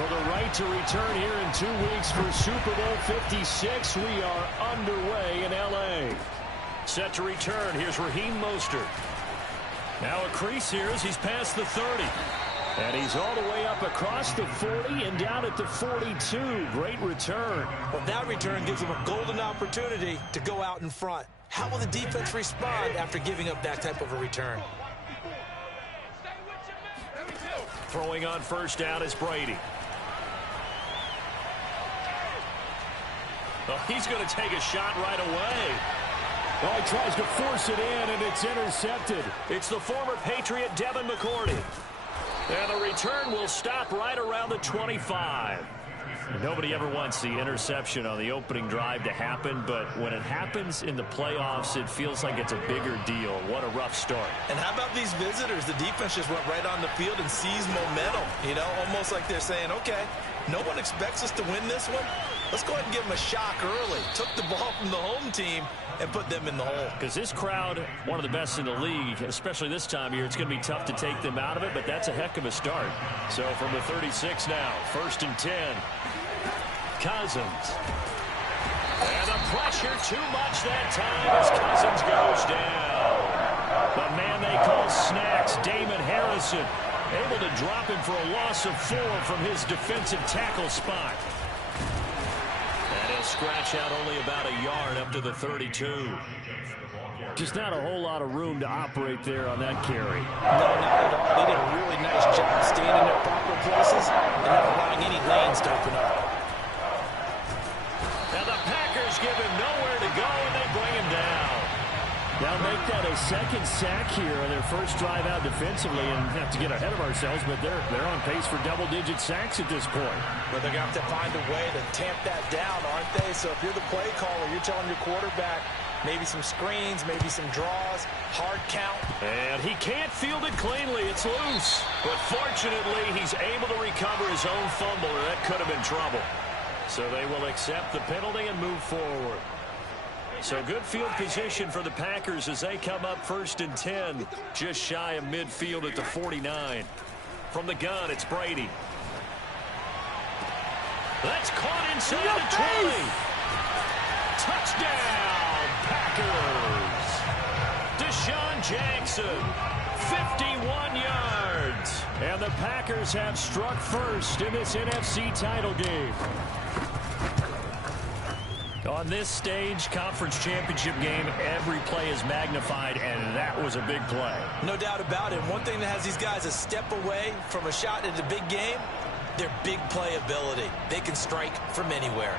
For the right to return here in 2 weeks for Super Bowl 56, we are underway in L.A. Set to return, here's Raheem Mostert. Now a crease here as he's past the 30. And he's all the way up across the 40 and down at the 42. Great return. Well, that return gives him a golden opportunity to go out in front. How will the defense respond after giving up that type of a return? Throwing on first down is Brady. Oh, he's going to take a shot right away. Oh, he tries to force it in, and it's intercepted. It's the former Patriot Devin McCourty. And the return will stop right around the 25. Nobody ever wants the interception on the opening drive to happen, but when it happens in the playoffs, it feels like it's a bigger deal. What a rough start. And how about these visitors? The defense just went right on the field and seized momentum, you know, almost like they're saying, okay, no one expects us to win this one. Let's go ahead and give them a shock early. Took the ball from the home team and put them in the hole. Because this crowd, one of the best in the league, especially this time of year, it's going to be tough to take them out of it, but that's a heck of a start. So from the 36 now, 1st and 10. Cousins. And the pressure too much that time as Cousins goes down. The man they call Snacks, Damon Harrison, able to drop him for a loss of 4 from his defensive tackle spot. And he'll scratch out only about a yard up to the 32. Just not a whole lot of room to operate there on that carry. No, not at all. They did a really nice job staying in their proper places and not allowing any lanes to open up. Now the Packers give him nowhere to go, and they bring him down. They'll make that a second sack here on their first drive out defensively, and have to get ahead of ourselves, but they're on pace for double-digit sacks at this point. But they're going to have to find a way to tamp that down, aren't they? So if you're the play caller, you're telling your quarterback maybe some screens, maybe some draws, hard count. And he can't field it cleanly. It's loose. But fortunately, he's able to recover his own fumble, or that could have been trouble. So they will accept the penalty and move forward. So good field position for the Packers as they come up 1st and 10, just shy of midfield at the 49. From the gun, it's Brady. That's caught inside the 20. Touchdown, Packers. Deshaun Jackson, 51 yards. And the Packers have struck first in this NFC title game. On this stage, conference championship game, every play is magnified, and that was a big play. No doubt about it. One thing that has these guys a step away from a shot at a big game, their big play ability. They can strike from anywhere.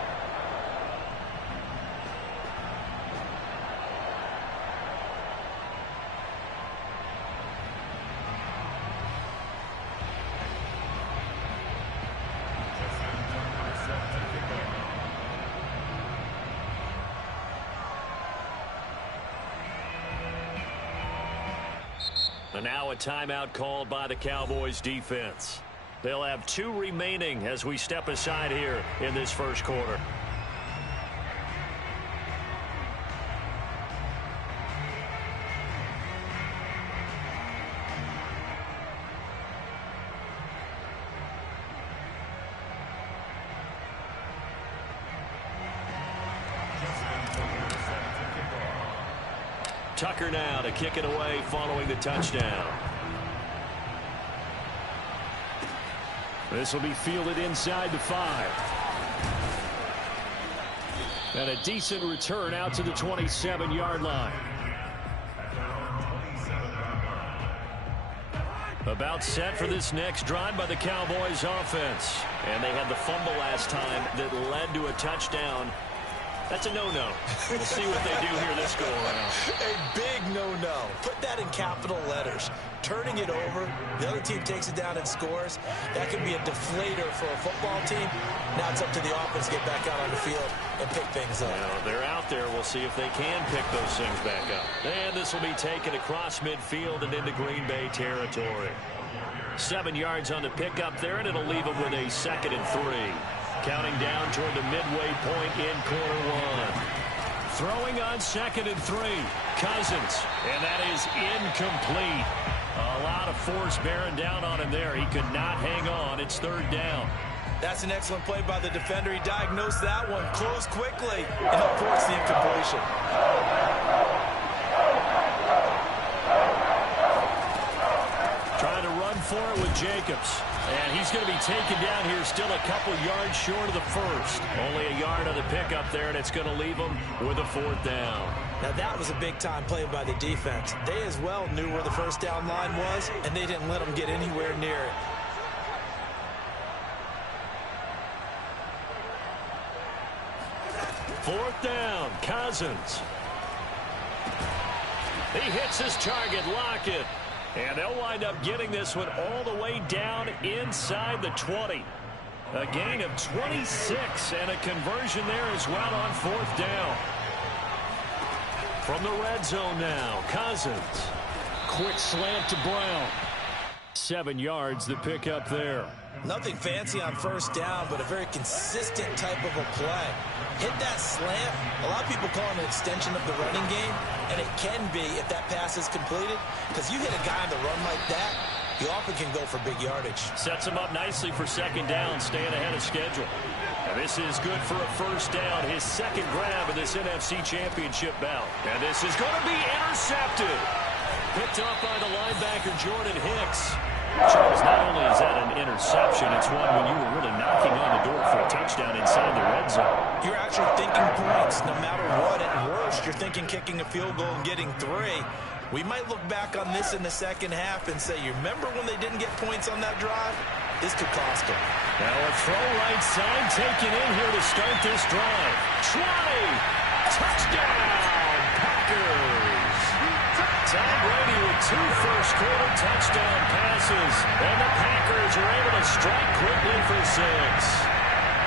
And now a timeout called by the Cowboys defense. They'll have 2 remaining as we step aside here in this first quarter. Tucker now to kick it away following the touchdown. This will be fielded inside the 5. And a decent return out to the 27-yard line. About set for this next drive by the Cowboys offense. And they had the fumble last time that led to a touchdown. That's a no-no. We'll see what they do here this go-around. A big no-no. Put that in capital letters. Turning it over, the other team takes it down and scores. That could be a deflator for a football team. Now it's up to the offense to get back out on the field and pick things up. Now, they're out there. We'll see if they can pick those things back up. And this will be taken across midfield and into Green Bay territory. 7 yards on the pickup there, and it'll leave them with a 2nd and 3. Counting down toward the midway point in quarter 1. Throwing on 2nd and 3. Cousins. And that is incomplete. A lot of force bearing down on him there. He could not hang on. It's 3rd down. That's an excellent play by the defender. He diagnosed that one, closed quickly, and helped force the incompletion. Trying to run for it with Jacobs. And he's going to be taken down here still a couple yards short of the first. Only a yard on the pickup there, and it's going to leave him with a 4th down. Now that was a big-time play by the defense. They as well knew where the first down line was, and they didn't let them get anywhere near it. Fourth down, Cousins. He hits his target, Lockett. And they'll wind up getting this one all the way down inside the 20. A gain of 26 and a conversion there as well on 4th down. From the red zone now, Cousins. Quick slant to Brown. 7 yards the pick up there. Nothing fancy on first down, but a very consistent type of a play. Hit that slant. A lot of people call it an extension of the running game, and it can be if that pass is completed, because you hit a guy on the run like that, you often can go for big yardage. Sets him up nicely for 2nd down, staying ahead of schedule. And this is good for a 1st down, his 2nd grab of this NFC Championship bout. And this is going to be intercepted. Picked up by the linebacker, Jordan Hicks. Charles, not only is that an interception, it's one when you were really knocking on the door for a touchdown inside the red zone. You're actually thinking points no matter what. At worst, you're thinking kicking a field goal and getting 3. We might look back on this in the second half and say, you remember when they didn't get points on that drive? This could cost them. Now a throw right side taken in here to start this drive. 20! Touchdown, Packers! Tom Brady with 2 first-quarter touchdown passes. And the Packers are able to strike quickly for 6.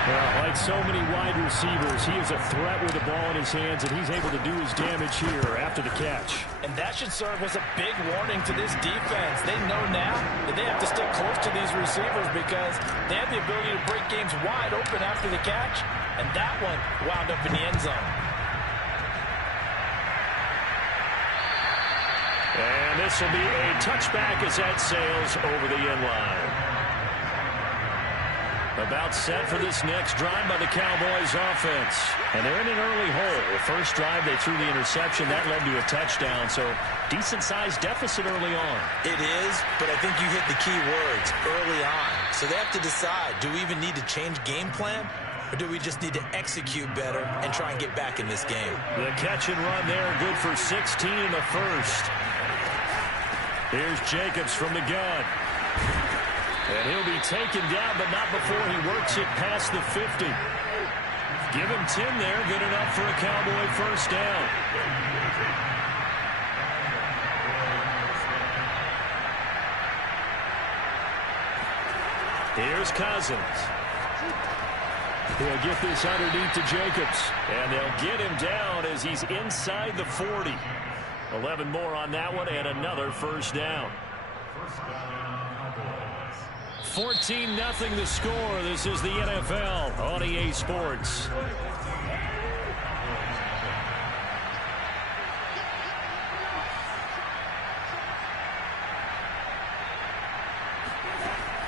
Well, like so many wide receivers, he is a threat with the ball in his hands, and he's able to do his damage here after the catch. And that should serve as a big warning to this defense. They know now that they have to stick close to these receivers because they have the ability to break games wide open after the catch, and that one wound up in the end zone. And this will be a touchback as that sails over the end line. About set for this next drive by the Cowboys offense. And they're in an early hole. The first drive, they threw the interception. That led to a touchdown. So decent-sized deficit early on. It is, but I think you hit the key words, early on. So they have to decide, do we even need to change game plan? Or do we just need to execute better and try and get back in this game? The catch and run there, good for 16 in the first. Here's Jacobs from the gun. And he'll be taken down, but not before he works it past the 50. Give him 10 there, good enough for a Cowboy first down. Here's Cousins. He'll get this underneath to Jacobs. And they'll get him down as he's inside the 40. 11 more on that one, and another first down. 14-0 the score. This is the NFL on EA Sports.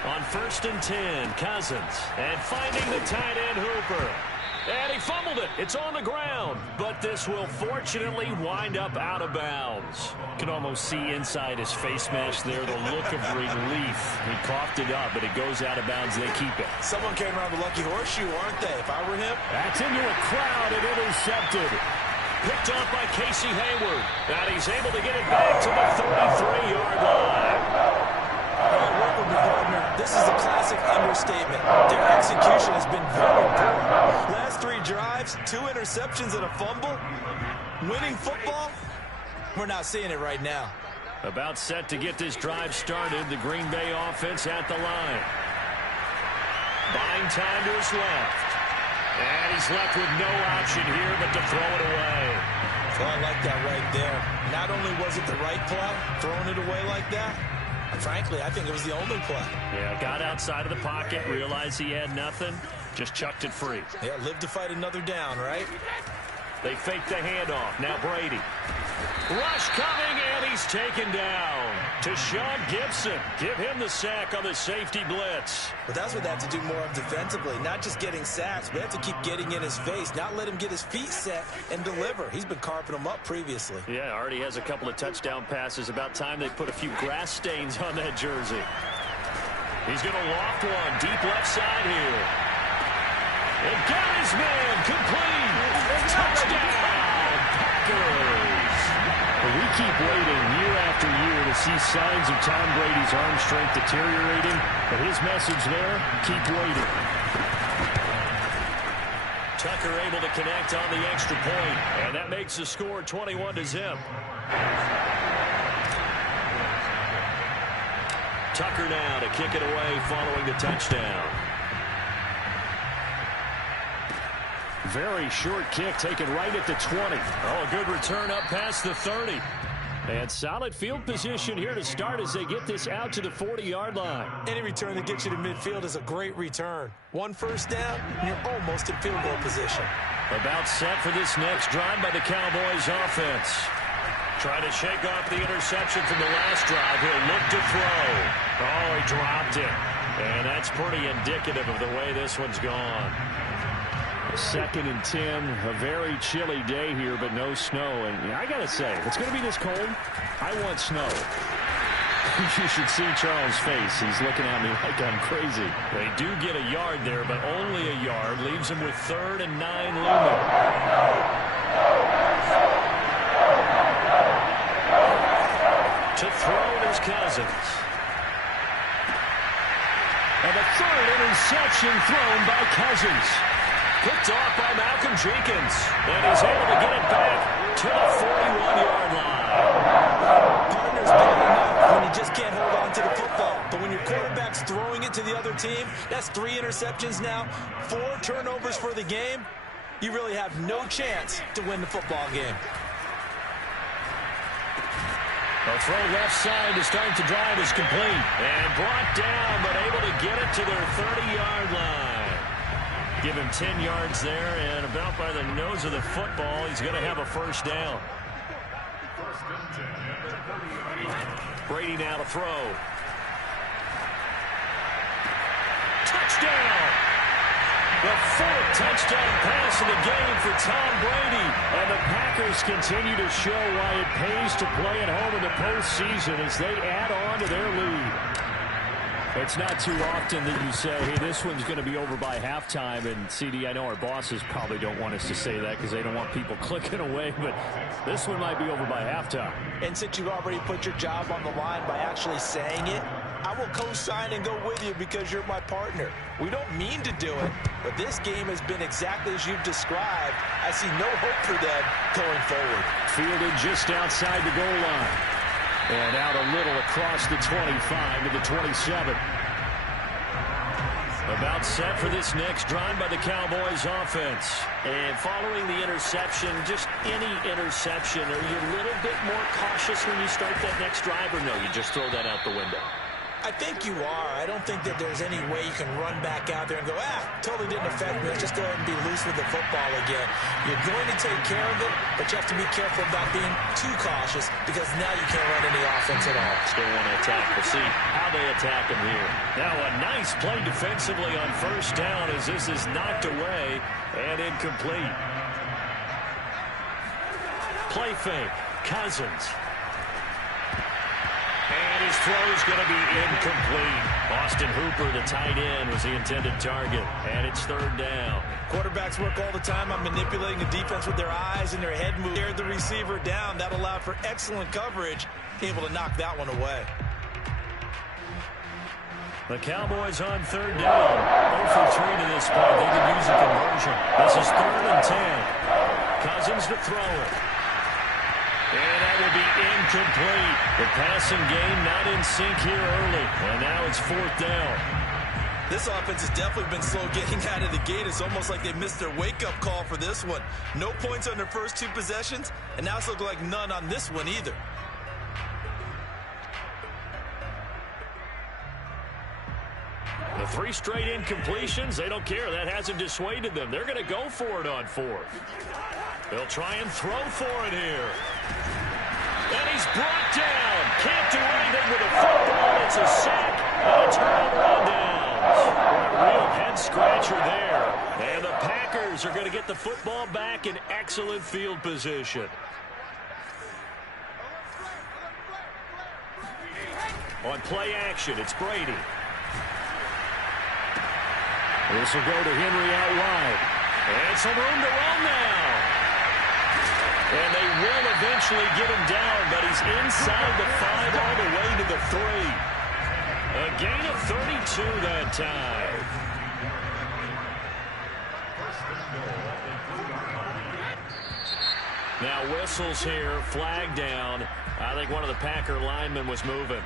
On 1st and 10, Cousins. And finding the tight end Hooper. And he fumbled it. It's on the ground. But this will fortunately wind up out of bounds. You can almost see inside his face mask there the look of relief. He coughed it up, but it goes out of bounds. They keep it. Someone came around the lucky horseshoe, aren't they? If I were him. That's into a crowd and intercepted. Picked off by Casey Hayward. And he's able to get it back to the 33-yard line. This is a classic understatement. Their execution has been very poor. Last 3 drives, 2 interceptions and a fumble. Winning football, we're not seeing it right now. About set to get this drive started. The Green Bay offense at the line. Buying time to his left. And he's left with no option here but to throw it away. Well, I like that right there. Not only was it the right play, throwing it away like that, frankly, I think it was the only play. Yeah, got outside of the pocket, realized he had nothing, just chucked it free. Yeah, live to fight another down, right? They fake the handoff. Now Brady. Rush coming, and he's taken down. to Sean Gibson. Give him the sack on the safety blitz. But that's what they have to do more of defensively. Not just getting sacks, but they have to keep getting in his face. Not let him get his feet set and deliver. He's been carving them up previously. Yeah, already has a couple of touchdown passes. About time they put a few grass stains on that jersey. He's going to loft one deep left side here. And got his man complete. Touchdown, Packers. We keep waiting year after year to see signs of Tom Brady's arm strength deteriorating, but his message there, keep waiting. Tucker able to connect on the extra point, and that makes the score 21-0. Tucker now to kick it away following the touchdown. Very short kick taken right at the 20. Oh, a good return up past the 30. And solid field position here to start as they get this out to the 40-yard line. Any return that gets you to midfield is a great return. One first down, and you're almost in field goal position. About set for this next drive by the Cowboys offense. Trying to shake off the interception from the last drive. He'll look to throw. Oh, he dropped it. And that's pretty indicative of the way this one's gone. 2nd and 10, a very chilly day here, but no snow. And I got to say, if it's going to be this cold, I want snow. You should see Charles' face. He's looking at me like I'm crazy. They do get a yard there, but only a yard. Leaves him with 3rd and 9 looming. To throw it is Cousins. And the 3rd interception thrown by Cousins. Picked off by Malcolm Jenkins. And he's able to get it back to the 41-yard line. Partner's bad enough when you just can't hold on to the football. But when your quarterback's throwing it to the other team, that's 3 interceptions now, 4 turnovers for the game. You really have no chance to win the football game. A throw left side to start the drive is complete. And brought down, but able to get it to their 30-yard line. Give him 10 yards there, and about by the nose of the football, he's going to have a first down. Brady now to throw. Touchdown! The 4th touchdown pass of the game for Tom Brady. And the Packers continue to show why it pays to play at home in the postseason as they add on to their lead. It's not too often that you say, hey, this one's going to be over by halftime. And, CD, I know our bosses probably don't want us to say that because they don't want people clicking away. But this one might be over by halftime. And since you've already put your job on the line by actually saying it, I will co-sign and go with you because you're my partner. We don't mean to do it, but this game has been exactly as you've described. I see no hope for them going forward. Fielded just outside the goal line. And out a little across the 25 to the 27. About set for this next drive by the Cowboys offense. And following the interception, just any interception, are you a little bit more cautious when you start that next drive, or no, you just throw that out the window? I think you are. I don't think that there's any way you can run back out there and go, totally didn't affect me. Let's just go ahead and be loose with the football again. You're going to take care of it, but you have to be careful about being too cautious because now you can't run any offense at all. Still want to attack. We'll see how they attack him here. Now a nice play defensively on first down as this is knocked away and incomplete. Play fake. Cousins. And his throw is going to be incomplete. Austin Hooper, the tight end, was the intended target. And it's 3rd down. Quarterbacks work all the time on manipulating the defense with their eyes and their head move. Scared the receiver down. That allowed for excellent coverage. Able to knock that one away. The Cowboys on 3rd down. 0 for 3 to this point. They could use a conversion. This is 3rd and 10. Cousins to throw it. And that will be incomplete. The passing game not in sync here early. And now it's 4th down. This offense has definitely been slow getting out of the gate. It's almost like they missed their wake-up call for this one. No points on their first 2 possessions, and now it's looking like none on this one either. The 3 straight incompletions, they don't care. That hasn't dissuaded them. They're going to go for it on 4th. They'll try and throw for it here. And he's brought down. Can't can't do anything with the football. It's a sack and a turnover on downs. A real head-scratcher there. And the Packers are going to get the football back in excellent field position. On play action, it's Brady. This will go to Henry out wide. And some room to run now. And they will eventually get him down, but he's inside the 5 all the way to the 3. A gain of 32 that time. Now whistles here, flag down. I think one of the Packer linemen was moving.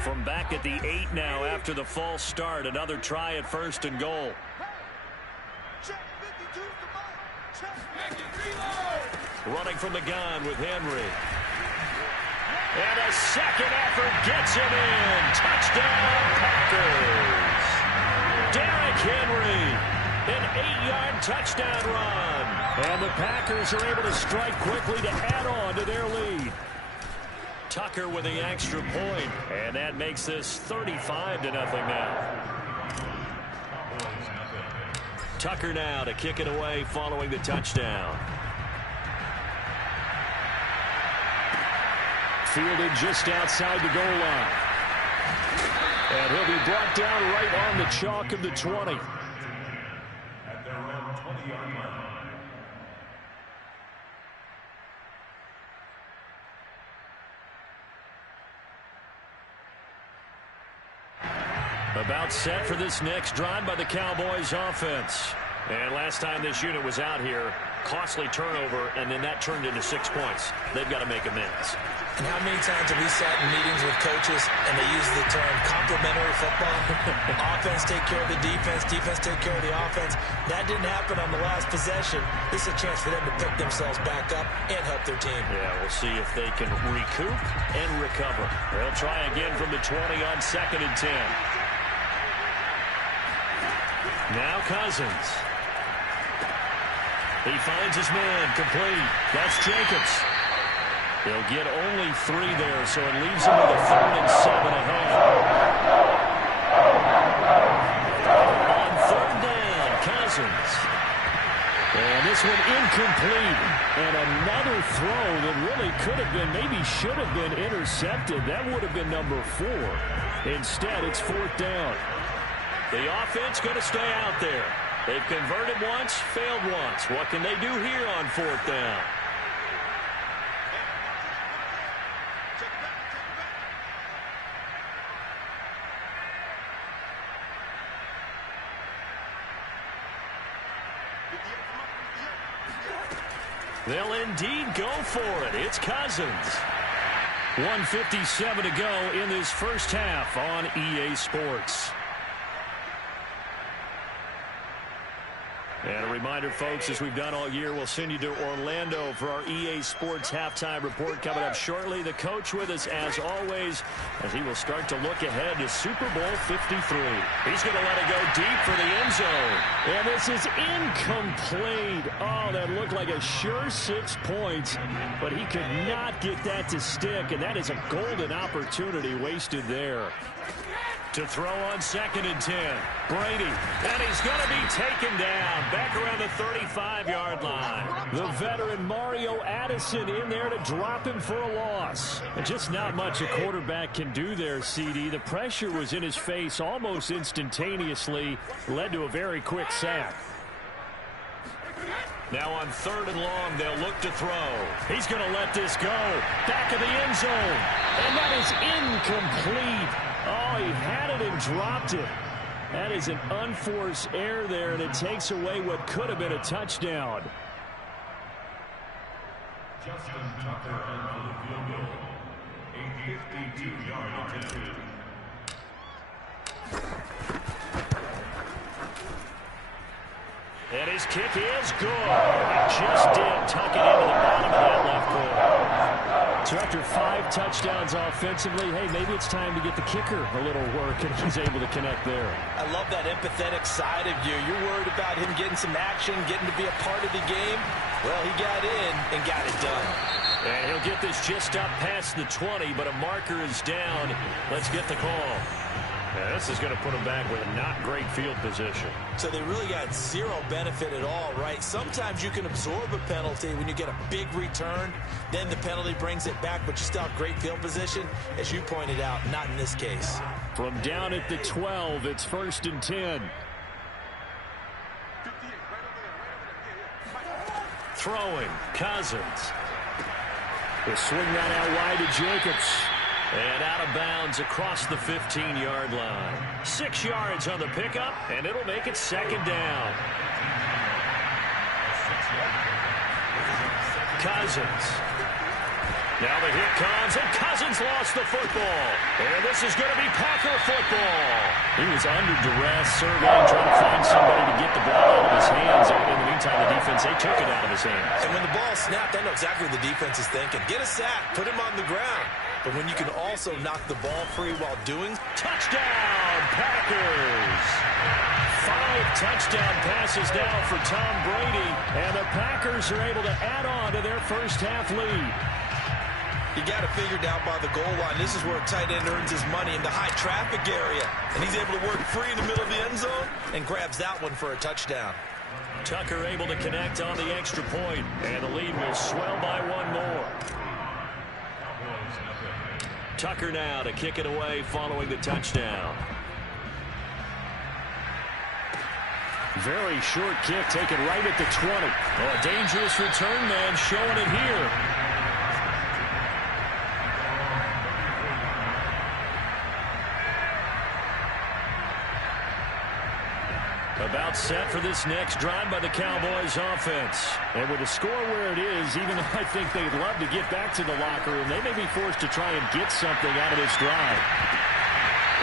From back at the 8 now after the false start. Another try at 1st and goal. Running from the gun with Henry. And a second effort gets him in. Touchdown, Packers. Derrick Henry. An 8-yard touchdown run. And the Packers are able to strike quickly to add on to their lead. Tucker with the extra point, and that makes this 35-0 now. Tucker now to kick it away following the touchdown. Fielded just outside the goal line. And he'll be brought down right on the chalk of the 20. About set for this next drive by the Cowboys offense. And last time this unit was out here, costly turnover, and then that turned into 6 points. They've got to make amends. And how many times have we sat in meetings with coaches and they use the term complementary football? Offense take care of the defense, defense take care of the offense. That didn't happen on the last possession. This is a chance for them to pick themselves back up and help their team. Yeah, we'll see if they can recoup and recover. They'll try again from the 20 on 2nd and 10. Now Cousins. He finds his man complete. That's Jacobs. He'll get only 3 there, so it leaves him with a 3rd and 7 ahead. On 3rd down, Cousins. And this one incomplete. And another throw that really could have been, maybe should have been intercepted. That would have been number 4. Instead, it's 4th down. The offense going to stay out there. They've converted once, failed once. What can they do here on 4th down? They'll indeed go for it. It's Cousins. 1:57 to go in this first half on EA Sports. And a reminder, folks, as we've done all year, we'll send you to Orlando for our EA Sports halftime report coming up shortly. The coach with us, as always, as he will start to look ahead to Super Bowl 53. He's going to let it go deep for the end zone. And this is incomplete. Oh, that looked like a sure 6 points, but he could not get that to stick, and that is a golden opportunity wasted there. To throw on 2nd and 10. Brady. And he's going to be taken down. Back around the 35-yard line. The veteran Mario Addison in there to drop him for a loss. And just not much a quarterback can do there, CD. The pressure was in his face almost instantaneously. Led to a very quick sack. Now on 3rd and long, they'll look to throw. He's going to let this go. Back of the end zone. And that is incomplete. Oh, he had it and dropped it. That is an unforced error there, and it takes away what could have been a touchdown. Justin Tucker in for the field goal. A 52-yard attempt. And his kick is good. He just did tuck it into the bottom of that left corner. So after 5 touchdowns offensively, hey, maybe it's time to get the kicker a little work, and he's able to connect there. I love that empathetic side of you. You're worried about him getting some action, getting to be a part of the game. Well, he got in and got it done. And he'll get this just up past the 20, but a marker is down. Let's get the call. Yeah, this is going to put him back with a not great field position. So they really got zero benefit at all, right? Sometimes you can absorb a penalty when you get a big return. Then the penalty brings it back, but you still have great field position. As you pointed out, not in this case. From down at the 12, it's 1st and 10. Throwing, Cousins. He'll swing that out wide to Jacobs. And out of bounds across the 15-yard line. 6 yards on the pickup, and it'll make it 2nd down. Cousins. Now the hit comes, and Cousins lost the football. And this is going to be Packer football. He was under duress, surveying, trying to find somebody to get the ball out of his hands. In the meantime, the defense, they took it out of his hands. And when the ball snapped, I know exactly what the defense is thinking. Get a sack, put him on the ground. But when you can also knock the ball free while doing... Touchdown, Packers! 5 touchdown passes now for Tom Brady. And the Packers are able to add on to their first-half lead. You got it figured out by the goal line. This is where a tight end earns his money in the high traffic area. And he's able to work free in the middle of the end zone and grabs that one for a touchdown. Tucker able to connect on the extra point. And the lead will swell by 1 more. Tucker now to kick it away following the touchdown. Very short kick taken right at the 20. Oh, a dangerous return man showing it here. About set for this next drive by the Cowboys offense. And with the score where it is, even though I think they'd love to get back to the locker room, they may be forced to try and get something out of this drive.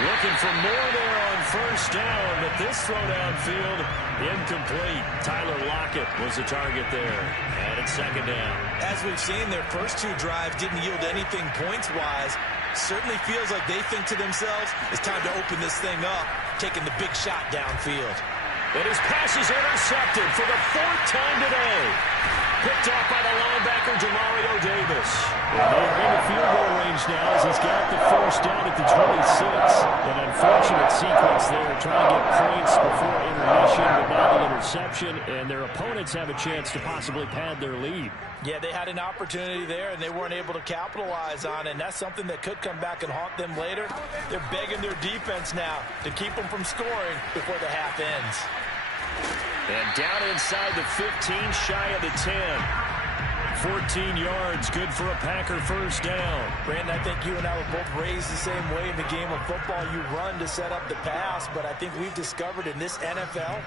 Looking for more there on 1st down, but this throw downfield incomplete. Tyler Lockett was the target there. And it's 2nd down. As we've seen, their first 2 drives didn't yield anything points-wise. Certainly feels like they think to themselves, it's time to open this thing up, taking the big shot downfield. And his pass is intercepted for the 4th time today. Picked off by the linebacker, Demario Davis. And they are in the field goal range now as he's got the 1st down at the 26. An unfortunate sequence there, trying to get points before intermission, but now the interception, and their opponents have a chance to possibly pad their lead. Yeah, they had an opportunity there, and they weren't able to capitalize on it, and that's something that could come back and haunt them later. They're begging their defense now to keep them from scoring before the half ends. And down inside the 15, shy of the 10. 14 yards, good for a Packer 1st down. Brandon, I think you and I were both raised the same way in the game of football. You run to set up the pass, but I think we've discovered in this NFL,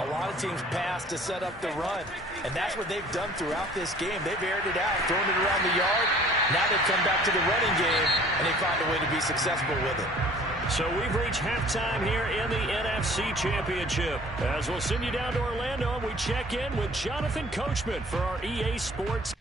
a lot of teams pass to set up the run. And that's what they've done throughout this game. They've aired it out, thrown it around the yard. Now they've come back to the running game, and they found a way to be successful with it. So we've reached halftime here in the NFC Championship. As we'll send you down to Orlando, and we check in with Jonathan Coachman for our EA Sports